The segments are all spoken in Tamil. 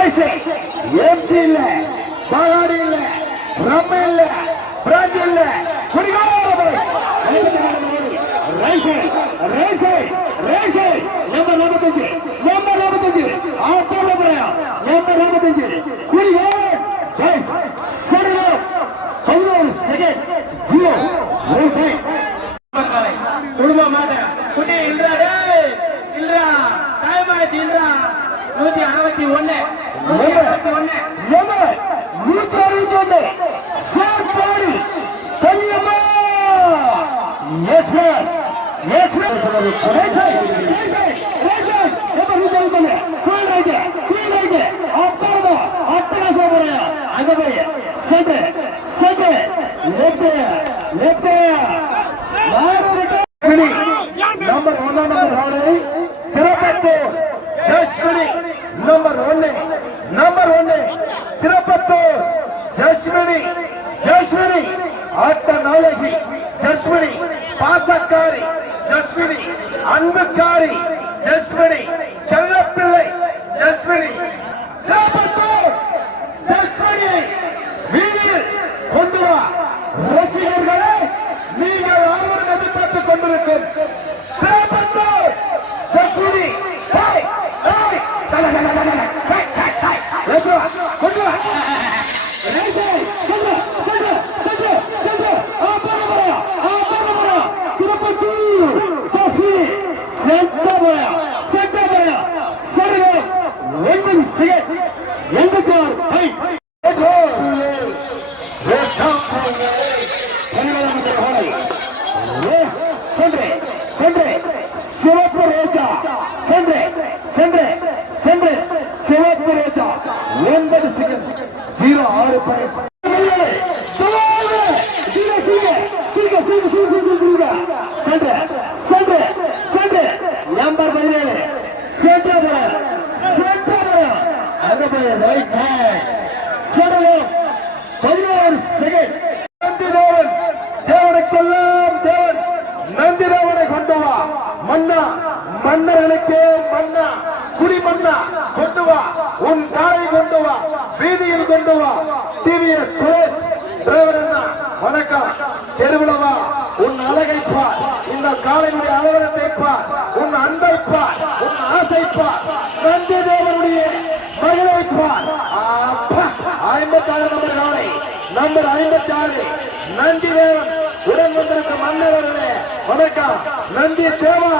ரைஸ் எம்சி இல்ல பாகாடி இல்ல ரம் இல்ல பிராஞ்ச் இல்ல. குடிகார ரைஸ் ரைஸ் ரைஸ் நம்பர் நாற்பத்தஞ்சு நம்பர் நாற்பத்தஞ்சு. ஆட்டோல போயா நம்பர் நாற்பத்தஞ்சு. குடிகார ரைஸ் சரியா பதினோரு செகண்ட் ஜீரோ ஒரு டைம் குடும்ப மாட்டேன் குட்டி இல்லடா டேய். இல்லடா டைம் ஆயிடுச்சு இல்லடா நூத்தி அறுபத்தி நூத்தி அறுபத்தி ஒண்ணு நம்பர் நூத்தி அறுபத்தி ஒன்று சாப்பாடு கன்னியம்மா எக்ஸ்பிரஸ் எக்ஸ்பிரஸ் ரேசை ரேசை ரேசை நம்பர் நூத்தி அறுபத்தி ஒன்று குயில் ரைட்டு குயில் ரைட்டு அப்பாடா அட்டகாசமா போறியா அங்க போய் set set left left number ஒன்னா நம்பர் ஆறு திருப்பத்தூர் ஜஸ்மினி நம்பர் ஒன்னு நம்பர் ஒன்னு திருப்பத்தூர் ஜஸ்மினி ஜஸ்மினி ஆட்ட நாயகி ஜஸ்வினி பாசக்காரி ஜஸ்வினி அன்புக்காரி ஜஸ்வினி. செட்ட போடா, செட்ட போடா. சரியா, ஒன்பது செகண்ட் டிவிஎஸ் சுரேஷ் டிரைவர் அண்ணா வணக்கம். தெருவிழவா உன் அழகை பார். இந்த காலையினுடைய அலுவலகத்தை பார். உன் அன்பை பார். உன் ஆசை பார். நந்தி தேவனுடைய மகளை பார். ஐம்பத்தி ஆறு நம்பர் காலை நம்பர் ஐம்பத்தி ஆறு நந்தி தேவன். உடன் வந்திருக்கும் மன்னர்களே வணக்கம். நந்தி தேவா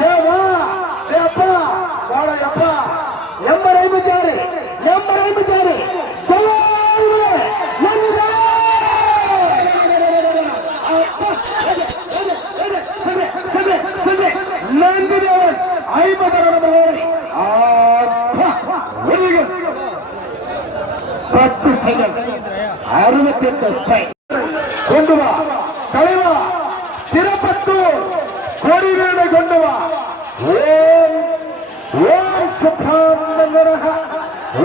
தேவா தேப்பா வாடா நம்பர் ஐம்பத்தி ஆறு நம்பர் ஐம்பத்தி ஆறு அறுபத்தி எட்டு கொண்டு வா. தலைவா திருப்பத்தூர். கொடிவேலை கொண்டு வா. ஓம் ஓம் சுப்ரமணியனக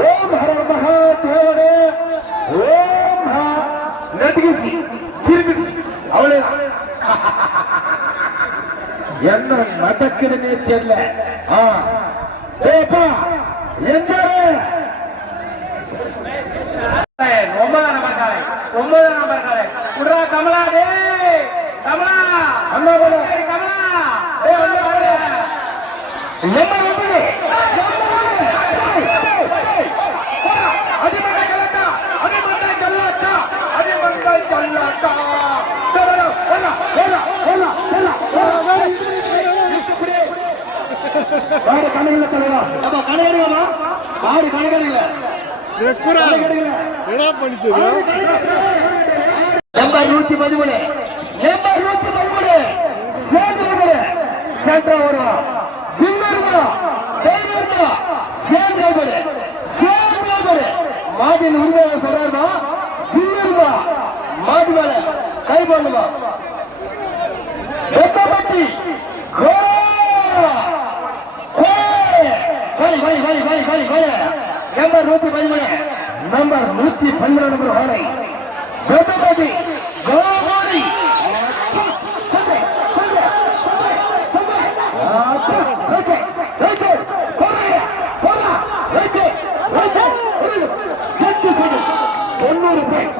ஓம் ஹர மகா தேவனே. ஓம் ஹ நதிகிசி திருப்பி அவளே என்ன நடக்குதுன்னே தெரியல. ஆ. ஏப்பா எஞ்சாரு காலை ஒன்பதாம் நம்பர் காலை குடுறா கமலா டேய் கமலா. அண்ணா போல கமலா. ஏய், அண்ணா போல. நம்பர் ஒன்பது. அடிமட்ட கணக்கில் தலைவா. அப்பா கணக்கெடுங்கம்மா மாடு கணக்கெடுங்க என்ன பண்ணிச்சது நம்பர் நூத்தி பதிமூணு. நம்பர் நூத்தி பதிமூணு. சேர்ந்து சென்ட்ரா வருவா பில்லருமா தைரியமா சேர்ந்து போடு சேர்ந்து போடு மாட்டின் உரிமையாளர் சொல்றாருமா பில்லருமா மாட்டு மேல கை பண்ணுமா வெக்கப்பட்டி நம்பர் நூத்தி பதிமூணு நம்பர் நூத்தி பன்னிரண்டு நம்பர் ஓலை கோபதி கோபதி தொண்ணூறு பேர்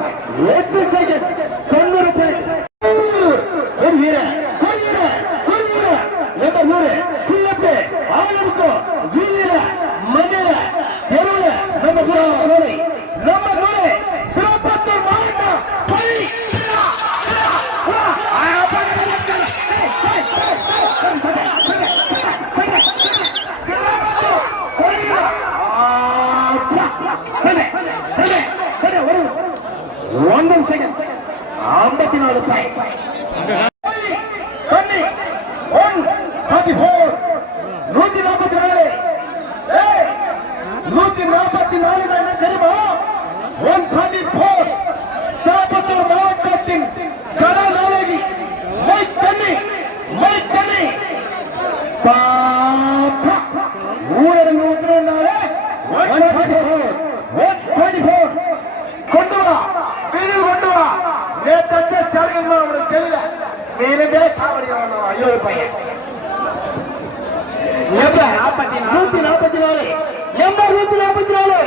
ஐம்பத்தி நாலு பாயிண்ட் கண்ணி ஒன் தேர்ட்டி ஃபோர் நூத்தி நாற்பத்தி நாலு ஏய், நூத்தி நாற்பத்தி நாலு என்ன தெரியுமா ஒன் தேர்ட்டி ஃபோர் திருப்பத்தூர் மாவட்டத்தின் கலாநாயகி மை கண்ணி மை கண்ணி பாப்பா ஊரடங்கு உத்தரவுனாலே one thirty four one thirty four கொண்டு வா வீடு கொண்டு வா நேற்று சரகம் அவனுக்கு தெரியல மேலே சாவடி ஐயோ பையன் நாற்பத்தி நாலு. நூத்தி நாற்பத்தி நாலு நம்பர் நூத்தி நாற்பத்தி நாலு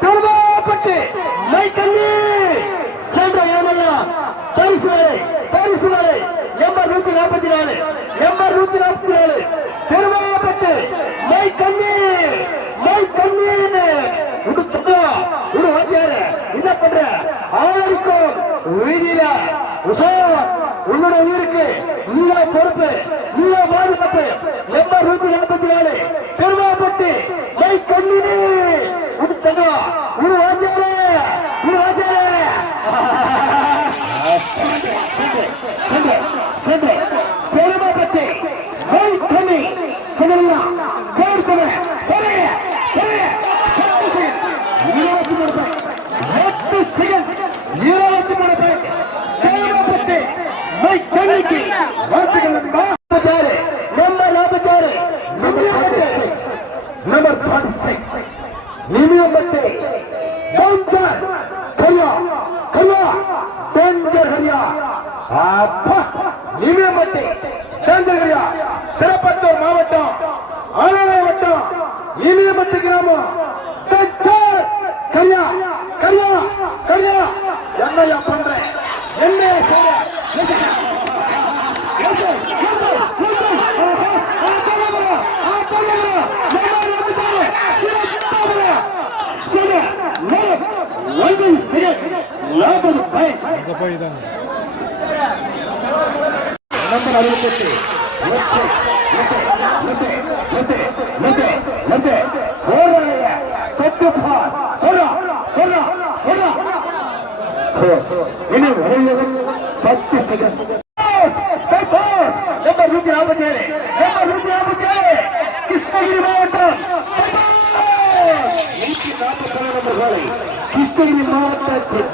பெருமாப்பட்டு மைக்கல்லி சென்ற ஏமெல்லாம் பரிசு மலை பரிசு மலை நம்பர் நூத்தி நாற்பத்தி நாலு நம்பர் நூத்தி நாற்பத்தி நாலு பெருமாப்பட்டு மை மைக்கல்லி உடு தப்பா உடு வாத்தியாரு என்ன பண்ற? ஆயிருக்கும் வீதியில உஷார் உன்னோட உயிருக்கு நீங்கள பொறுப்பு நீங்க பாதுகாப்பு நம்பர் நூத்தி நாற்பத்தி நாலு பெருமாப்பட்டு மை கண்ணினி உடு தங்கா உடு வாத்தியாரு உடு வாத்தியாரு சென்று சென்று பெருமாப்பட்டு மை கண்ணி செல்லாம் கோர்த்தவன் பெரிய பெரிய இருபத்தி மூணு பாயிண்ட் எட்டு செகண்ட் இருபத்தி மூணு பாயிண்ட் பெருமாப்பட்டு மை கண்ணிக்கு வாழ்த்துக்கள் நண்பா நாற்பத்தாறு நம்பர் நாற்பத்தாறு number forty six Nimiyampattu danger கரியா கரியா டேஞ்சர் கரியா அப்பா நிமியம்பட்டு டேஞ்சர் கரியா திருப்பத்தூர் மாவட்டம் ஆலய வட்டம் இனியம்பட்டு கிராமம் டேஞ்சர் கரியா கரியா கரியா என்னையா பண்ற என்ன செய்ய நாற்பது பயன் நம்பர் அறுபத்தெட்டு பத்து செகண்ட் நம்பர் நூத்தி நாற்பத்தி ஏழு நம்பர் நூத்தி நாற்பத்தி ஏழு கிருஷ்ணகிரி மாவட்டம். நூத்தி நாற்பத்தி ஏழு நம்பர் கிருஷ்ணகிரி மாவட்டத்தில்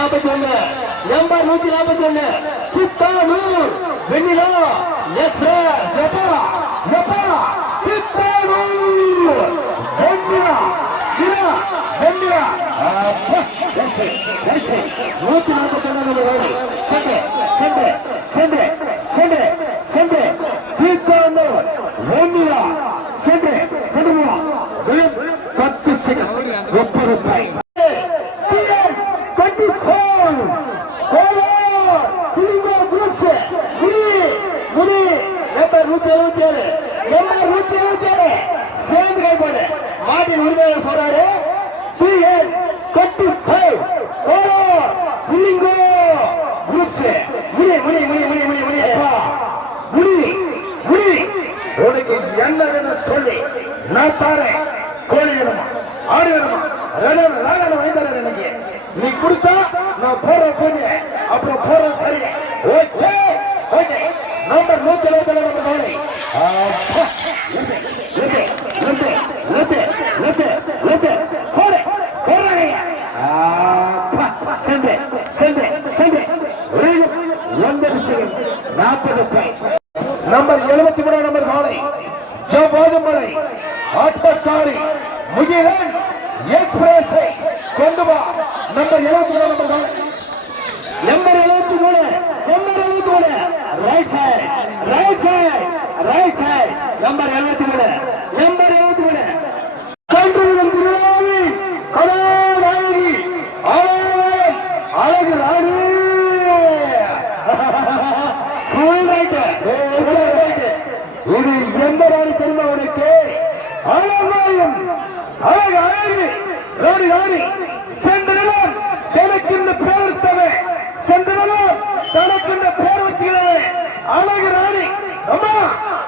நம்பர் நூத்தி நாற்பத்தொன்னு நம்பர் நூத்தி நாற்பத்தொன்னு பிட்டாலு வெண்ணிலா எக்ஸ்பிரஸ் எப்பா எப்பா பிட்டாலு வெண்ணிலா வெண்ணிலா வெண்ணிலா. நூத்தி நாற்பத்தி ஒன்பது சென்று சென்று சென்று சென்று சென்று. தீர்த்தாண்டவர் வெண்ணிலா. சென்று சென்று பத்து செகண்ட் முப்பது பாயிண்ட் உனக்கு என்ன வேணும் சொல்லி நான் தாரேன் கோழி வேணுமா? ஆடு வேணுமா? ரெண்டு ராகன வாய்ந்தாரு எனக்கு. நீ கொடுத்தா நான் போற பூஜை அப்புறம் போற கரிய ஓகே ஓகே. நம்பர் நூத்தி இருபத்தி ஏழு நம்பர் கோழி. சென்று சென்று சென்று. ஒன்பது செகண்ட் நாற்பது பாயிண்ட்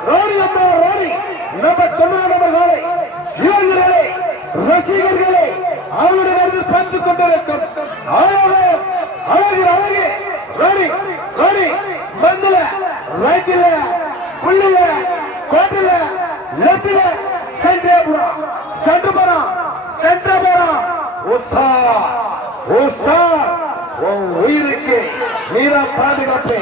ரோடி அம்மா ரோடி. நம்ம தொண்ணூறு நம்பர் காலை இளைஞர்களே ரசிகர்களே அவருடைய நடந்து பார்த்து கொண்டிருக்கும். அழகு அழகு அழகு. ரோடி ரோடி. மந்தில ரைட்டில புள்ளில கோட்டில லெப்டில சென்டர்புரம் சென்டர்புரம் போறோம் உசா உசா உன் உயிருக்கு நீதான் பாதுகாப்பு.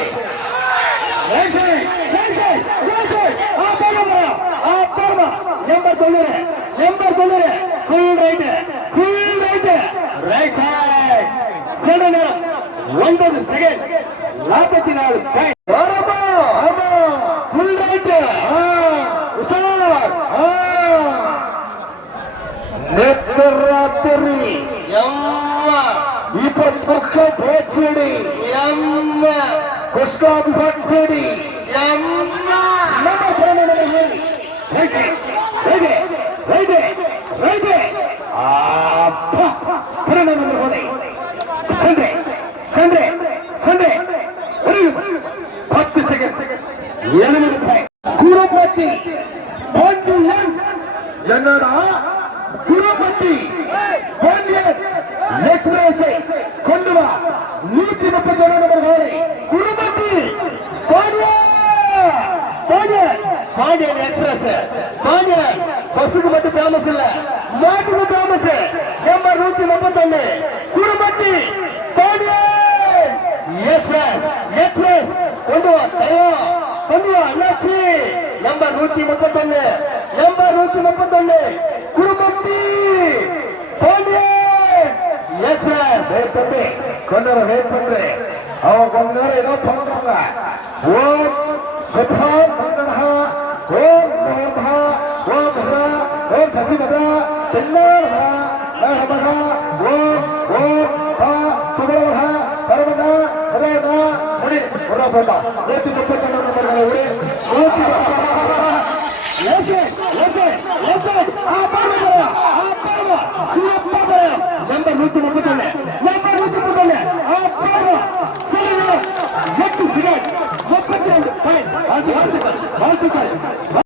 நம்பர் தொண்ணூறு நம்பர் தொண்ணூறு full right full right right side செட நேரம் ஒன்பது செகண்ட் நாற்பத்தி நாலு பாயிண்ட் ஆமா ஆமா ஃபுல் ரைட் உஷார் நேத்தராத்திரி எம்மா இப்ப சொக்க பேச்சடி எம்மா குஸ்காபி பட்டடி எம்மா நம்ம பிறந்தவர்கள் ரைட் ரைட் ரைட் ரைட் அப்பா பிறந்தவர்கள் போதை. சென்றே சென்றே சென்றே. ஒரு பத்து செகண்ட் எழுபது பாயிண்ட் குருபத்தி பாண்டியன் என்னடா? குருபத்தி பாண்டியன் எக்ஸ்பிரஸை கொண்டு வா. நூத்தி முப்பத்தி ஒன்று நம்பர் காலை குருபத்தி பாண்டியன் பாண்டியன் பாண்டியன் எக்ஸ்பிரஸ் பாண்டியன் பஸ்ஸுக்கு மட்டும் பேமஸ் இல்ல. மாட்டுக்கு பேமஸ் நம்பர் நூத்தி முப்பத்தி ஒண்ணு குருமட்டி எக்ஸ்பிரஸ் எக்ஸ்பிரஸ் கொண்டு வா தயார் கொண்டு வா அண்ணாச்சி. நம்பர் நூத்தி முப்பத்தொன்னு. நம்பர் நூத்தி முப்பத்தொன்னு. குடும்பத்தி பாண்டியன் எக்ஸ்பிரஸ் தம்பி கொஞ்ச நேரம் வெயிட் பண்றேன். அவன் கொஞ்ச நேரம் ஏதோ பண்றாங்க. ஓம் சுபா மங்களஹ ஓம். சசிபதா பெண்ணோரா நமகா ஓம் ஓம் பா துபலவகா பரமனா பரமனா முடி ஒரு போட்டா. நூத்தி முப்பத்தி ஒன்று நம்பர்கள் ஒரு நூத்தி நூத்தி முப்பத்தி ஒண்ணு நூத்தி முப்பத்தி ஒண்ணு முப்பத்தி ரெண்டு. வாழ்த்துக்கள். வாழ்த்துக்கள்.